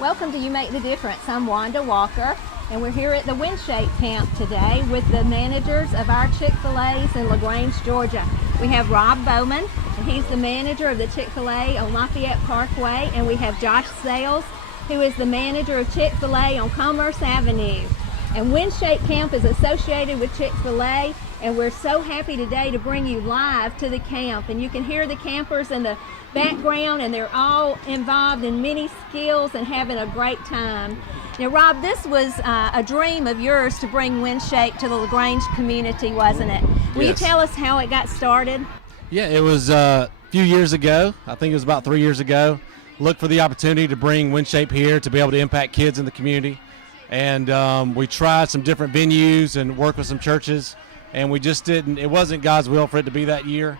Welcome to You Make the Difference. I'm Wanda Walker, and we're here at the WinShape camp today with the managers of our Chick-fil-A's in LaGrange, Georgia. We have Rob Bowman, and he's the manager of the Chick-fil-A on Lafayette Parkway, and we have Josh Sales, who is the manager of Chick-fil-A on Commerce Avenue. And WinShape Camp is associated with Chick-fil-A, and we're so happy today to bring you live to the camp. And you can hear the campers in the background, and they're all involved in many skills and having a great time. Now, Rob, this was a dream of yours to bring WinShape to the LaGrange community, wasn't it? Will you tell us how it got started? Yeah, it was a few years ago. I think it was about 3 years ago. Looked for the opportunity to bring WinShape here to be able to impact kids in the community. And we tried some different venues and worked with some churches, and we just didn't, it wasn't God's will for it to be that year.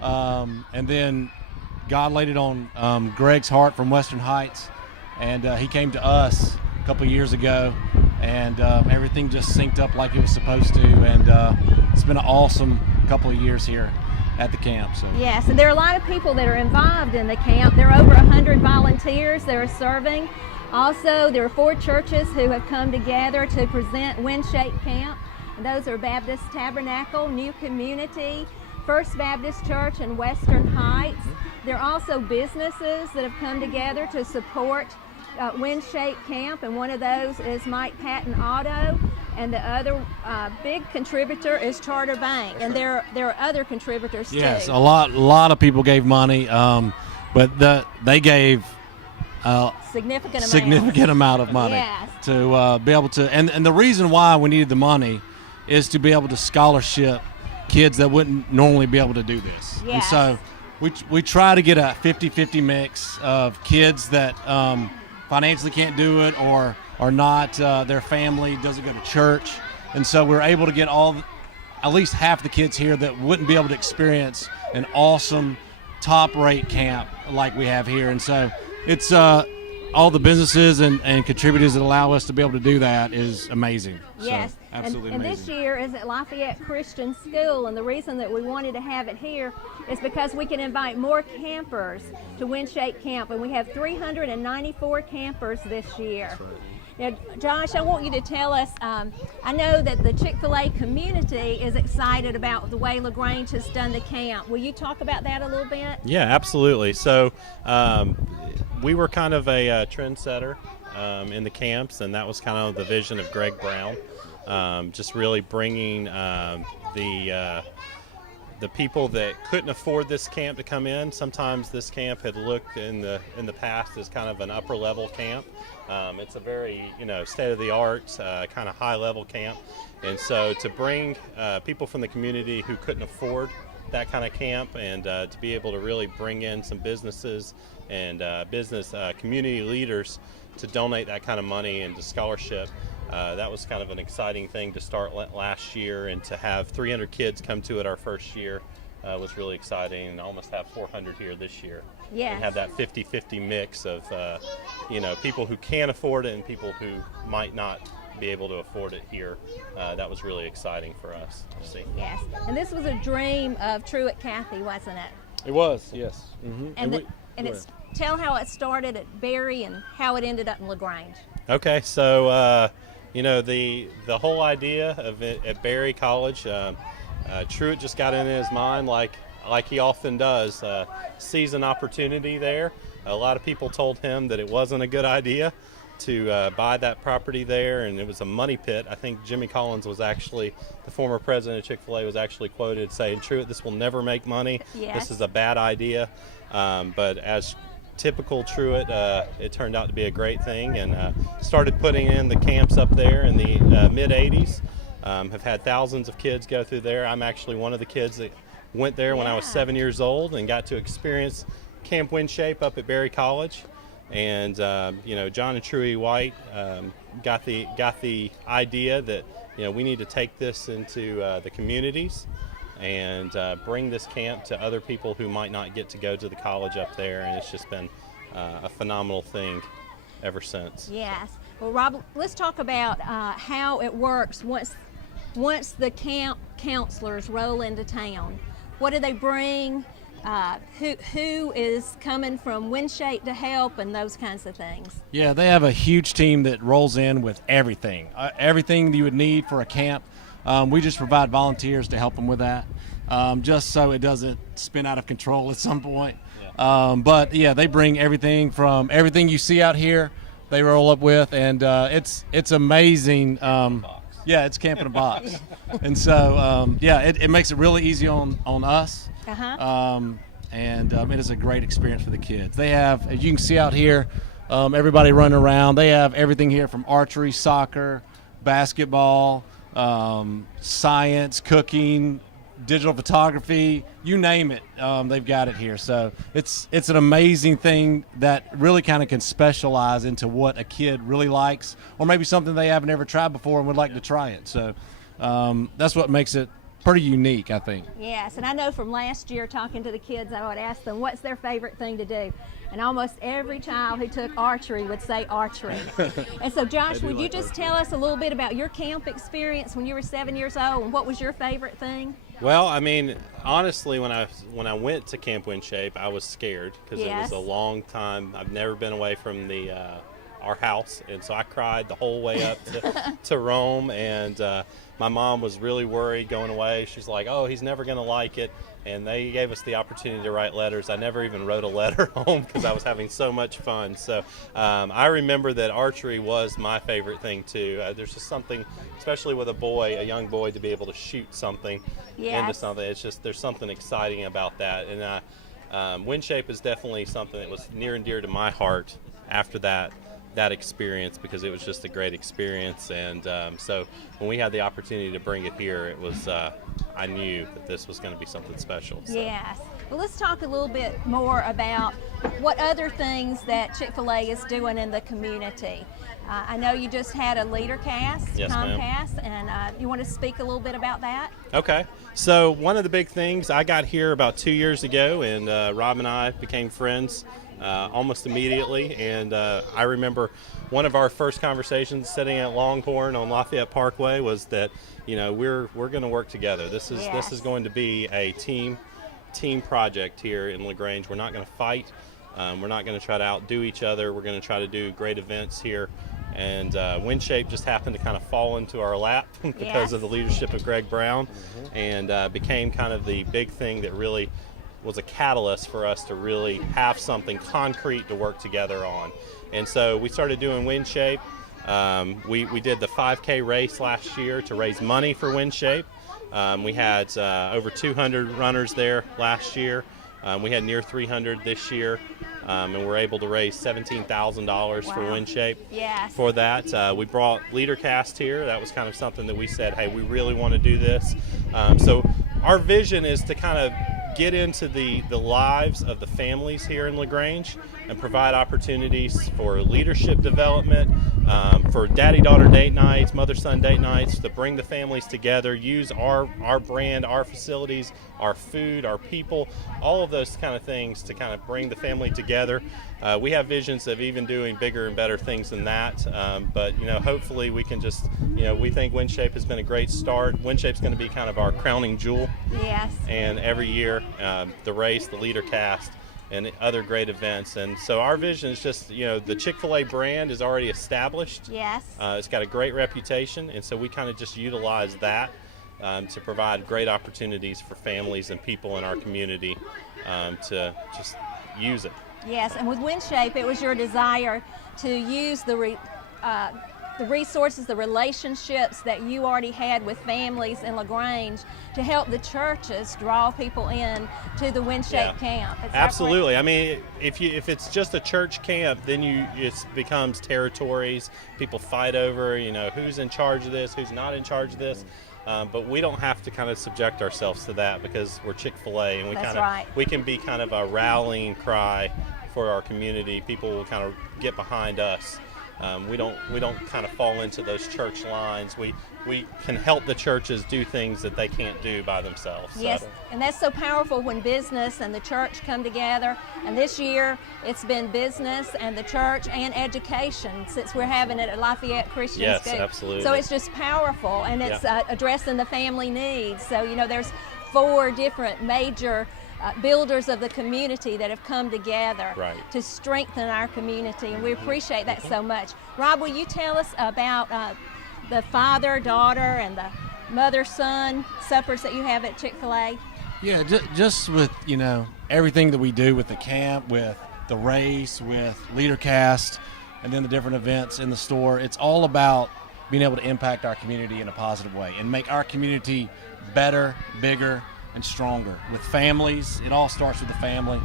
And then God laid it on Greg's heart from Western Heights, and he came to us a couple of years ago, and everything just synced up like it was supposed to, and it's been an awesome couple of years here at the camp. So. Yes, and there are a lot of people that are involved in the camp. There are over 100 volunteers that are serving. Also, there are 4 churches who have come together to present WinShape Camp. And those are Baptist Tabernacle, New Community, First Baptist Church, and Western Heights. There are also businesses that have come together to support WinShape Camp, and one of those is Mike Patton Auto, and the other big contributor is Charter Bank, and there are other contributors too. Yes, a lot of people gave money, but they gave significant amount of money. Yes. To be able to, and the reason why we needed the money is to be able to scholarship kids that wouldn't normally be able to do this. Yes. And so we try to get a 50-50 mix of kids that financially can't do it or not, their family doesn't go to church, and so we're able to get at least half the kids here that wouldn't be able to experience an awesome top-rate camp like we have here. And so it's all the businesses and contributors that allow us to be able to do that is amazing. Yes, so, absolutely and amazing. this year is at Lafayette Christian School, and the reason that we wanted to have it here is because we can invite more campers to WinShape Camp, and we have 394 campers this year. Now, Josh, I want you to tell us, I know that the Chick-fil-A community is excited about the way LaGrange has done the camp. Will you talk about that a little bit? Yeah, absolutely. So we were kind of a trendsetter in the camps, and that was kind of the vision of Greg Brown, just really bringing the people that couldn't afford this camp to come in. Sometimes this camp had looked in the past as kind of an upper level camp. It's a very state-of-the-art kind of high-level camp, and so to bring people from the community who couldn't afford that kind of camp, and to be able to really bring in some businesses and business community leaders to donate that kind of money into scholarship. That was kind of an exciting thing to start last year, and to have 300 kids come to it our first year was really exciting, and almost have 400 here this year. Yes. And have that 50-50 mix of people who can afford it and people who might not be able to afford it here. That was really exciting for us to see. Yes, and this was a dream of Truett Cathy, wasn't it? It was, yes. Mm-hmm. And tell how it started at Berry and how it ended up in LaGrange. Okay, so the whole idea of it at Berry College, Truett just got in his mind like he often does, sees an opportunity there. A lot of people told him that it wasn't a good idea to buy that property there, and it was a money pit. I think Jimmy Collins was actually, the former president of Chick-fil-A, was actually quoted saying, "Truett, this will never make money. Yes. This is a bad idea." But as typical Truett, it turned out to be a great thing, and started putting in the camps up there in the mid-'80s. Have had thousands of kids go through there. I'm actually one of the kids that went there when I was 7 years old and got to experience Camp WinShape up at Berry College. And John and Truey White got the idea that we need to take this into the communities and bring this camp to other people who might not get to go to the college up there. And it's just been a phenomenal thing ever since. Yes. Well, Rob, let's talk about how it works once the camp counselors roll into town. What do they bring? who is coming from WinShape to help and those kinds of things. Yeah, they have a huge team that rolls in with everything, everything you would need for a camp. We just provide volunteers to help them with that, just so it doesn't spin out of control at some point. Yeah. But yeah, they bring everything from everything you see out here. They roll up with, and it's amazing. Yeah, it's camp in a box, and so yeah, it makes it really easy on us. And it is a great experience for the kids. They have, as you can see out here, everybody running around. They have everything here from archery, soccer, basketball, science, cooking, digital photography, you name it. They've got it here. So it's an amazing thing that really kind of can specialize into what a kid really likes, or maybe something they haven't ever tried before and would like to try it. So that's what makes it pretty unique, I think. Yes, and I know from last year talking to the kids, I would ask them what's their favorite thing to do. And almost every child who took archery would say archery. And so Josh, would you just tell us a little bit about your camp experience when you were 7 years old, and what was your favorite thing? Well, I mean, honestly, when I went to Camp WinShape, I was scared because it was a long time. I've never been away from our house, and so I cried the whole way up to Rome, and my mom was really worried going away. She's like, oh, he's never going to like it, and they gave us the opportunity to write letters. I never even wrote a letter home because I was having so much fun. So I remember that archery was my favorite thing too. There's just something, especially with a young boy, to be able to shoot something into something. It's just, there's something exciting about that, and WinShape is definitely something that was near and dear to my heart after that experience, because it was just a great experience. And so when we had the opportunity to bring it here, it was I knew that this was going to be something special. So. Yes. Well, let's talk a little bit more about what other things that Chick-fil-A is doing in the community. I know you just had a leader cast, yes, Comcast, and you want to speak a little bit about that? Okay. So one of the big things, I got here about 2 years ago, and Rob and I became friends almost immediately. And I remember one of our first conversations sitting at Longhorn on Lafayette Parkway was that, you know, we're going to work together. This is going to be a team project here in LaGrange. We're not going to fight. We're not going to try to outdo each other. We're going to try to do great events here. And WinShape just happened to kind of fall into our lap because of the leadership of Greg Brown, and became kind of the big thing that really was a catalyst for us to really have something concrete to work together on. And so we started doing WinShape. We did the 5K race last year to raise money for WinShape. We had over 200 runners there last year. We had near 300 this year, and we're able to raise $17,000 for WinShape for that. We brought LeaderCast here. That was kind of something that we said, hey, we really want to do this. So our vision is to kind of get into the lives of the families here in LaGrange and provide opportunities for leadership development, for daddy-daughter date nights, mother-son date nights, to bring the families together, use our brand, our facilities, our food, our people, all of those kind of things to kind of bring the family together. We have visions of even doing bigger and better things than that, but you know, hopefully we can just, you know, we think WinShape has been a great start. WinShape's going to be kind of our crowning jewel. Yes. And every year, the race, the leader cast, and other great events. And so our vision is just, you know, the Chick-fil-A brand is already established. Yes. It's got a great reputation, and so we kind of just utilize that to provide great opportunities for families and people in our community to just use it. Yes, and with WinShape, it was your desire to use the resources, the relationships that you already had with families in LaGrange to help the churches draw people in to the WinShape camp. Absolutely. I mean, if it's just a church camp, then it becomes territories. People fight over, you know, who's in charge of this, who's not in charge of this. But we don't have to kind of subject ourselves to that because we're Chick-fil-A, and we can be kind of a rallying cry for our community. People will kind of get behind us. We don't kind of fall into those church lines. We can help the churches do things that they can't do by themselves. Yes, and that's so powerful when business and the church come together. And this year, it's been business and the church and education, since we're having it at Lafayette Christian School. Yes, absolutely. So it's just powerful, and it's addressing the family needs. So, you know, there's 4 different major builders of the community that have come together Right. to strengthen our community, and we appreciate that so much. Rob, will you tell us about the father, daughter, and the mother, son suppers that you have at Chick-fil-A? Yeah, just with, everything that we do with the camp, with the race, with LeaderCast, and then the different events in the store, it's all about being able to impact our community in a positive way and make our community better, bigger, and stronger. With families, it all starts with the family.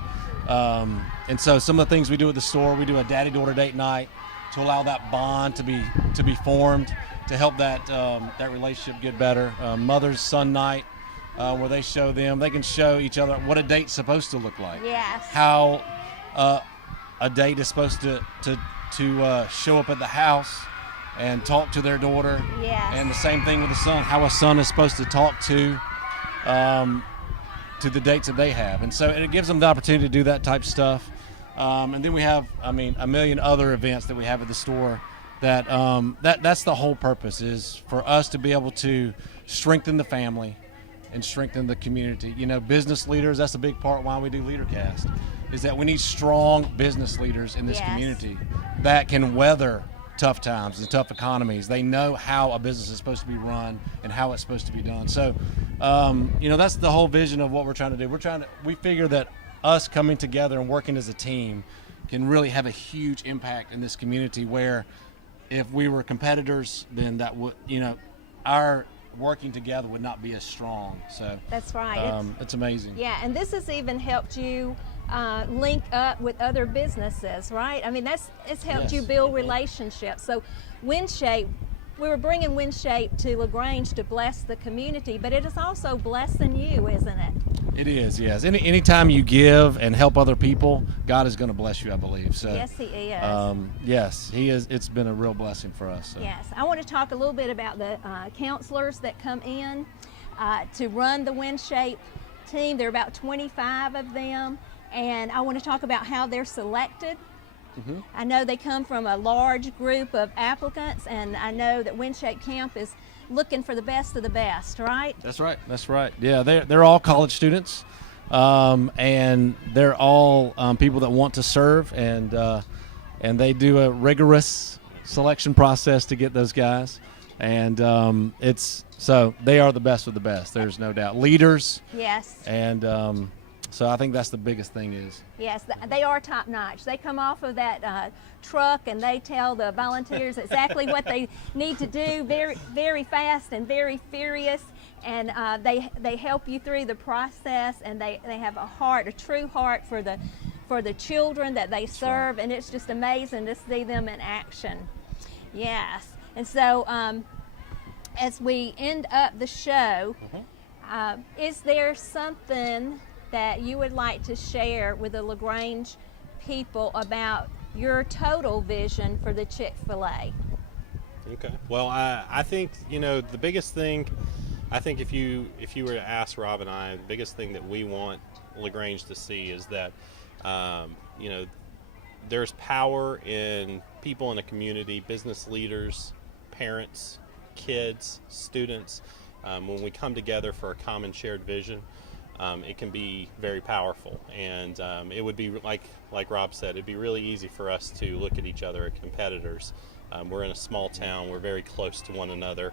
And so some of the things we do at the store, we do a daddy-daughter date night to allow that bond to be formed, to help that relationship get better. Mother's son night, where they can show each other what a date's supposed to look like. Yes. How a date is supposed to show up at the house and talk to their daughter. Yes. And the same thing with the son, how a son is supposed to talk to the dates that they have. And so it gives them the opportunity to do that type of stuff. And then we have, a million other events that we have at the store that's the whole purpose, is for us to be able to strengthen the family and strengthen the community. Business leaders, that's a big part why we do LeaderCast, is that we need strong business leaders in this Yes. community that can weather tough times and tough economies. They know how a business is supposed to be run and how it's supposed to be done. So, that's the whole vision of what we're trying to do. We figure that us coming together and working as a team can really have a huge impact in this community, where if we were competitors, then that would, our working together would not be as strong. So That's right. it's amazing. Yeah, and this has even helped you link up with other businesses, right? It's helped Yes. you build relationships. So WinShape, we were bringing WinShape to LaGrange to bless the community, but it is also blessing you, isn't it? It is, yes. Anytime you give and help other people, God is going to bless you, I believe. So Yes, He is. yes, He is. It's been a real blessing for us. So. Yes, I want to talk a little bit about the counselors that come in to run the WinShape team. There are about 25 of them, and I want to talk about how they're selected. Mm-hmm. I know they come from a large group of applicants, and I know that WinShape Camp is looking for the best of the best, right? That's right. That's right. Yeah, they're all college students, and they're all people that want to serve, and they do a rigorous selection process to get those guys, and so they are the best of the best. There's no doubt. Leaders. Yes. And so I think that's the biggest thing is. Yes, they are top notch. They come off of that truck and they tell the volunteers exactly what they need to do, very, very fast and very furious. And they help you through the process, and they have a true heart for the children that they serve, and it's just amazing to see them in action. Yes, and so as we end up the show, is there something that you would like to share with the LaGrange people about your total vision for the Chick-fil-A? Okay. Well, I think, the biggest thing, I think if you were to ask Rob and I, the biggest thing that we want LaGrange to see is that, there's power in people in a community, business leaders, parents, kids, students. When we come together for a common shared vision, it can be very powerful, and it would be like Rob said, it'd be really easy for us to look at each other as competitors. We're in a small town, we're very close to one another.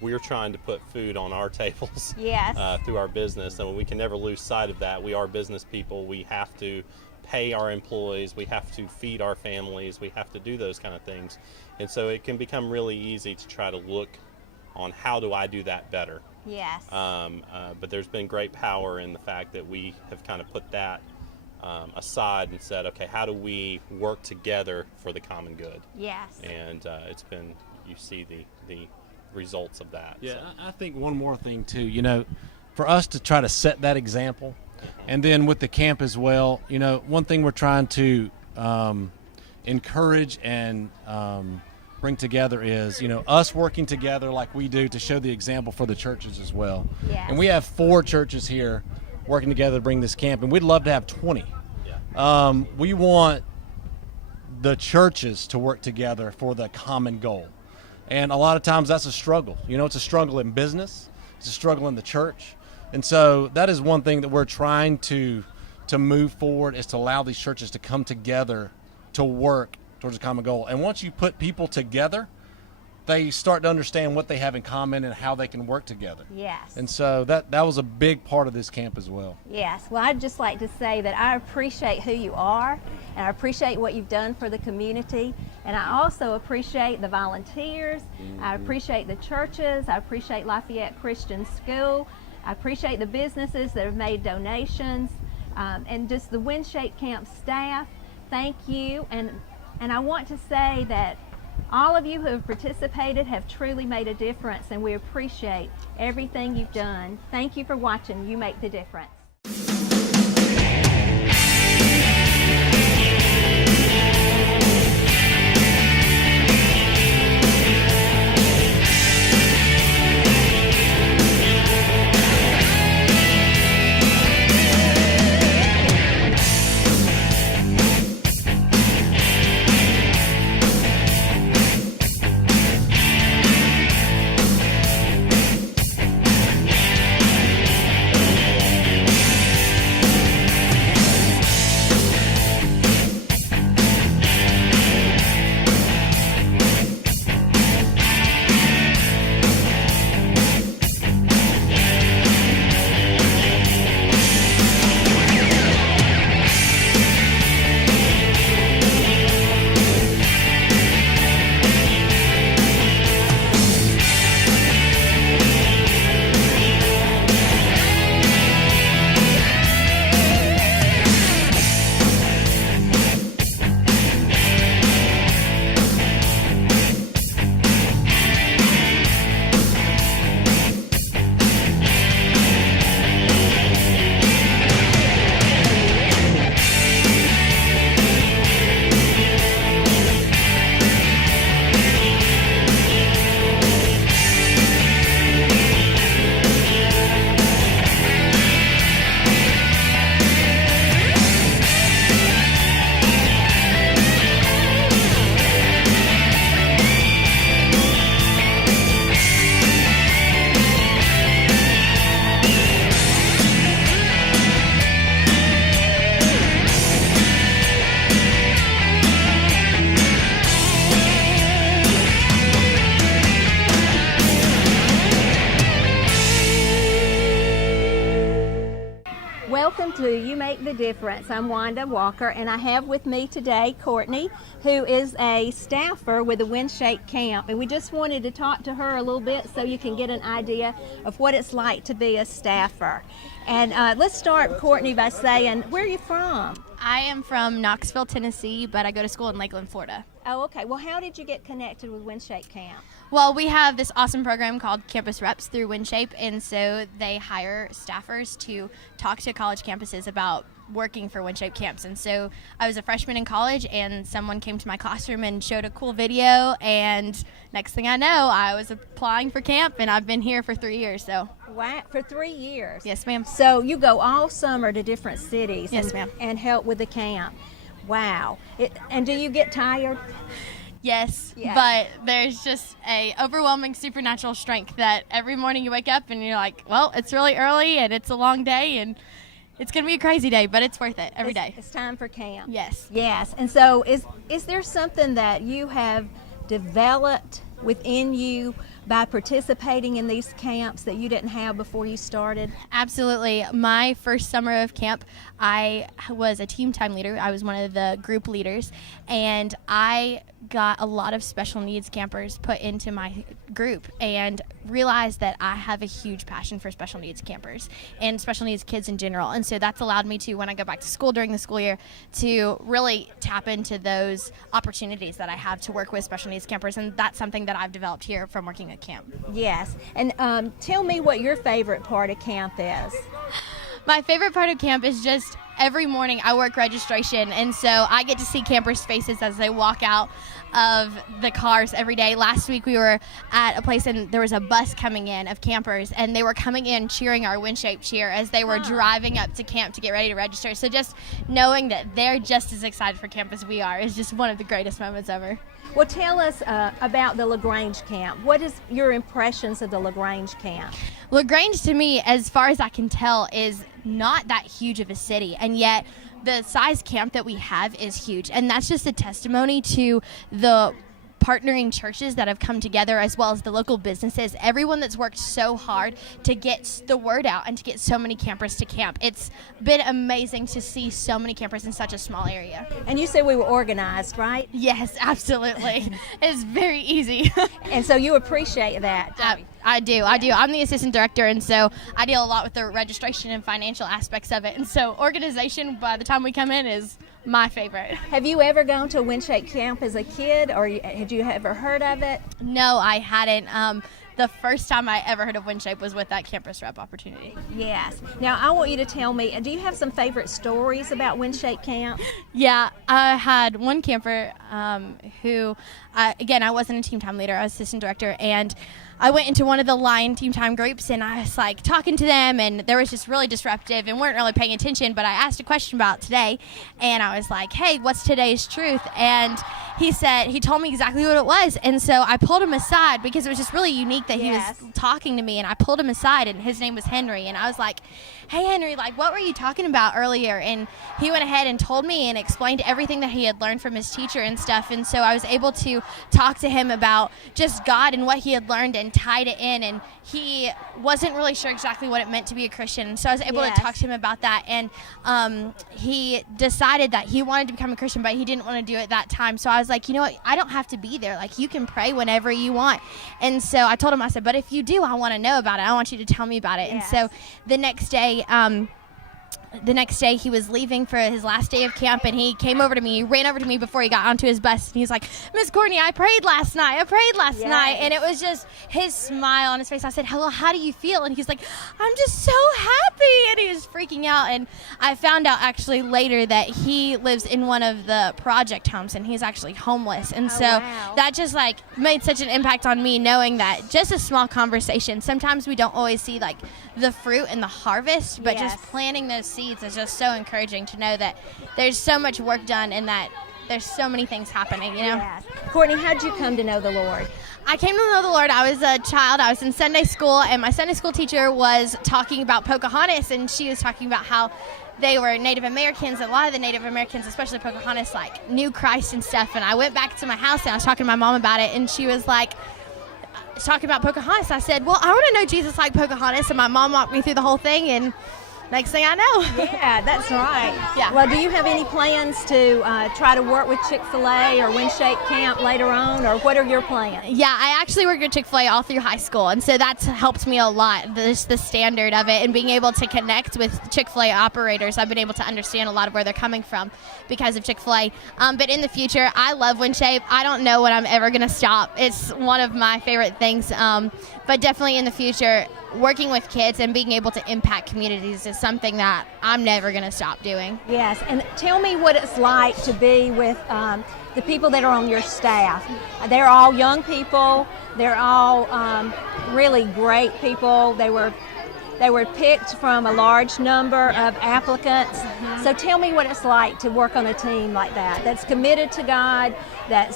We're trying to put food on our tables. Yes. Through our business, and we can never lose sight of that. We are business people. We have to pay our employees, we have to feed our families, we have to do those kind of things, and so it can become really easy to try to look on how do I do that better. Yes. But there's been great power in the fact that we have kind of put that aside and said, okay, how do we work together for the common good? Yes. And it's been, you see the results of that. Yeah, So. I think one more thing too, for us to try to set that example, and then with the camp as well, one thing we're trying to encourage and bring together is, us working together like we do to show the example for the churches as well. Yes. And we have 4 churches here working together to bring this camp, and we'd love to have 20. Yeah. We want the churches to work together for the common goal. And a lot of times that's a struggle. It's a struggle in business. It's a struggle in the church. And so that is one thing that we're trying to move forward, is to allow these churches to come together to work towards a common goal. And once you put people together, they start to understand what they have in common and how they can work together. Yes. And so that was a big part of this camp as well. Yes. Well, I'd just like to say that I appreciate who you are, and I appreciate what you've done for the community, and I also appreciate the volunteers. I appreciate the churches. I appreciate Lafayette Christian School. I appreciate the businesses that have made donations, and just the WinShape Camp staff. Thank you. And I want to say that all of you who have participated have truly made a difference, and we appreciate everything you've done. Thank you for watching You Make the Difference. Welcome to You Make the Difference. I'm Wanda Walker, and I have with me today Courtney, who is a staffer with the WinShape Camp. And we just wanted to talk to her a little bit so you can get an idea of what it's like to be a staffer. And let's start, Courtney, by saying, where are you from? I am from Knoxville, Tennessee, but I go to school in Lakeland, Florida. Oh, okay. Well, how did you get connected with WinShape Camp? Well, we have this awesome program called Campus Reps through WinShape, and so they hire staffers to talk to college campuses about working for WinShape camps. And so I was a freshman in college, and someone came to my classroom and showed a cool video, and next thing I know, I was applying for camp, and I've been here for 3 years. So. Wow, for 3 years? Yes, ma'am. So you go all summer to different cities yes, ma'am. And help with the camp. Wow. And do you get tired? Yes, but there's just a overwhelming supernatural strength that every morning you wake up and you're like, well, it's really early and it's a long day and it's going to be a crazy day, but it's worth it every day. It's time for camp. Yes. Yes. And so is there something that you have developed within you by participating in these camps that you didn't have before you started? Absolutely. My first summer of camp, I was a team time leader. I was one of the group leaders, and I got a lot of special needs campers put into my group and realized that I have a huge passion for special needs campers and special needs kids in general. And so that's allowed me to, when I go back to school during the school year, to really tap into those opportunities that I have to work with special needs campers. And that's something that I've developed here from working at camp. Yes. And tell me what your favorite part of camp is. My favorite part of camp is just every morning I work registration, and so I get to see campers' faces as they walk out of the cars every day. Last week we were at a place and there was a bus coming in of campers, and they were coming in cheering our WinShape cheer as they were driving up to camp to get ready to register. So just knowing that they're just as excited for camp as we are is just one of the greatest moments ever. Well, tell us about the LaGrange camp. What is your impressions of the LaGrange camp? LaGrange, to me, as far as I can tell, is not that huge of a city, and yet the size camp that we have is huge, and that's just a testimony to the partnering churches that have come together, as well as the local businesses, everyone that's worked so hard to get the word out and to get so many campers to camp. It's been amazing to see so many campers in such a small area. And you said we were organized, right? Yes, absolutely. It's very easy. And so you appreciate that. I do. I'm the assistant director, and so I deal a lot with the registration and financial aspects of it. And so organization, by the time we come in, is my favorite. Have you ever gone to a WinShape camp as a kid, or had you ever heard of it? No, I hadn't. The first time I ever heard of WinShape was with that campus rep opportunity. Yes. Now, I want you to tell me, do you have some favorite stories about WinShape camp? Yeah, I had one camper who, again, I wasn't a team time leader, I was assistant director, and I went into one of the line team time groups, and I was like talking to them, and they was just really disruptive and weren't really paying attention, but I asked a question about today, and I was like, hey, what's today's truth? And he told me exactly what it was, and so I pulled him aside because it was just really unique that he was talking to me, and I pulled him aside, and his name was Henry, and I was like, hey, Henry, like, what were you talking about earlier? And he went ahead and told me and explained everything that he had learned from his teacher and stuff, and so I was able to talk to him about just God and what he had learned and tied it in, and he wasn't really sure exactly what it meant to be a Christian, and so I was able to talk to him about that, and he decided that he wanted to become a Christian, but he didn't want to do it that time. So I was like, you know what, I don't have to be there, like, you can pray whenever you want. And so I told him, I said, but if you do, I want to know about it, I want you to tell me about it. And so the next day he was leaving for his last day of camp, and he came over to me. He ran over to me before he got onto his bus, and he's like, Miss Courtney, I prayed last night. And it was just his smile on his face. I said, hello, how do you feel? And he's like, I'm just so happy. And he was freaking out. And I found out actually later that he lives in one of the project homes, and he's actually homeless. And that just like made such an impact on me, knowing that just a small conversation, sometimes we don't always see like the fruit and the harvest, but just planting those seeds is just so encouraging to know that there's so much work done and that there's so many things happening, you know? Yes. Courtney, how did you come to know the Lord? I came to know the Lord. I was a child. I was in Sunday school, and my Sunday school teacher was talking about Pocahontas, and she was talking about how they were Native Americans, and a lot of the Native Americans, especially Pocahontas, like, knew Christ and stuff. And I went back to my house, and I was talking to my mom about it, and she was like, talking about Pocahontas. I said, well, I want to know Jesus like Pocahontas, and my mom walked me through the whole thing, and next thing I know. Yeah, that's right. Yeah. Well, do you have any plans to try to work with Chick-fil-A or WinShape Camp later on, or what are your plans? Yeah, I actually worked at Chick-fil-A all through high school, and so that's helped me a lot, the standard of it, and being able to connect with Chick-fil-A operators. I've been able to understand a lot of where they're coming from because of Chick-fil-A. But in the future, I love WinShape. I don't know when I'm ever going to stop. It's one of my favorite things. But definitely in the future, working with kids and being able to impact communities is something that I'm never going to stop doing. Yes, and tell me what it's like to be with the people that are on your staff. They're all young people. They're all really great people. They were picked from a large number of applicants. So tell me what it's like to work on a team like that, that's committed to God, that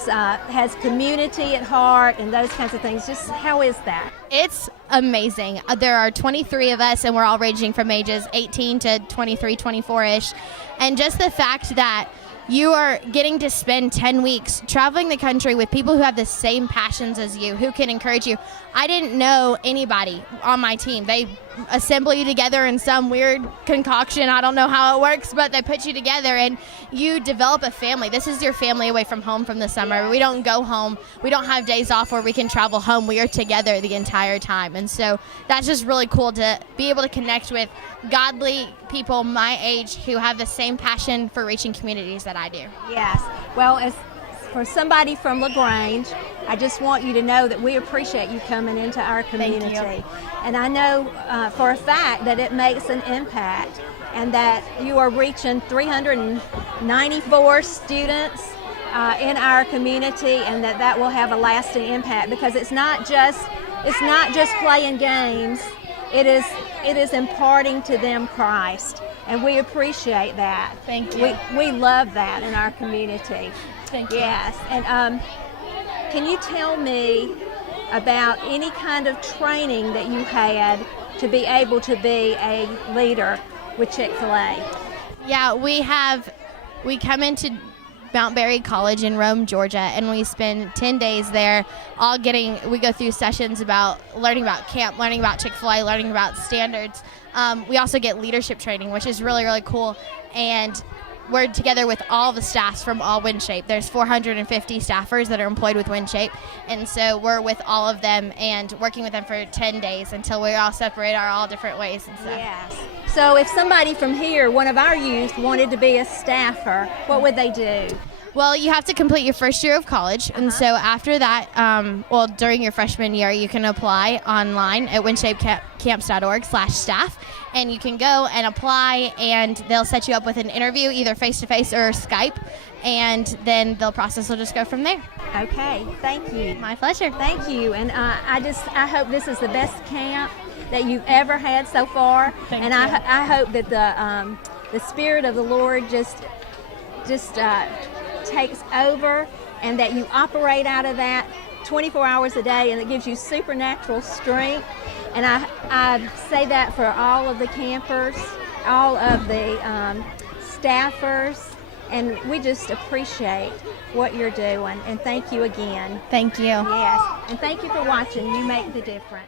has community at heart and those kinds of things. Just how is that? It's amazing. There are 23 of us, and we're all ranging from ages 18 to 23, 24-ish. And just the fact that you are getting to spend 10 weeks traveling the country with people who have the same passions as you, who can encourage you. I didn't know anybody on my team. They assemble you together in some weird concoction. I don't know how it works, but they put you together and you develop a family. This is your family away from home from the summer. We don't go home. We don't have days off where we can travel home. We are together the entire time. And so that's just really cool to be able to connect with godly people my age who have the same passion for reaching communities that I do. Yes. Well, as for somebody from LaGrange, I just want you to know that we appreciate you coming into our community. Thank you. And I know for a fact that it makes an impact and that you are reaching 394 students in our community, and that will have a lasting impact, because it's not just playing games. It is imparting to them Christ, and we appreciate that. Thank you. We love that in our community. Thank you. Yes, and can you tell me about any kind of training that you had to be able to be a leader with Chick-fil-A? Yeah, we come into Mount Berry College in Rome, Georgia, and we spend 10 days there, we go through sessions about learning about camp, learning about Chick-fil-A, learning about standards. We also get leadership training, which is really, really cool. And we're together with all the staffs from all WinShape. There's 450 staffers that are employed with WinShape, and so we're with all of them and working with them for 10 days until we all separate our all different ways and stuff. Yes. So if somebody from here, one of our youth, wanted to be a staffer, what would they do? Well, you have to complete your first year of college, and so after that, during your freshman year, you can apply online at winshapecamps.org/staff, and you can go and apply, and they'll set you up with an interview, either face-to-face or Skype, and then the process will just go from there. Okay, thank you. My pleasure. Thank you, and I hope this is the best camp that you've ever had so far, Thank and you. I hope that the Spirit of the Lord just takes over, and that you operate out of that 24 hours a day, and it gives you supernatural strength. And I say that for all of the campers, all of the staffers, and we just appreciate what you're doing, and thank you again. Thank you. Yes, and thank you for watching. You make the difference.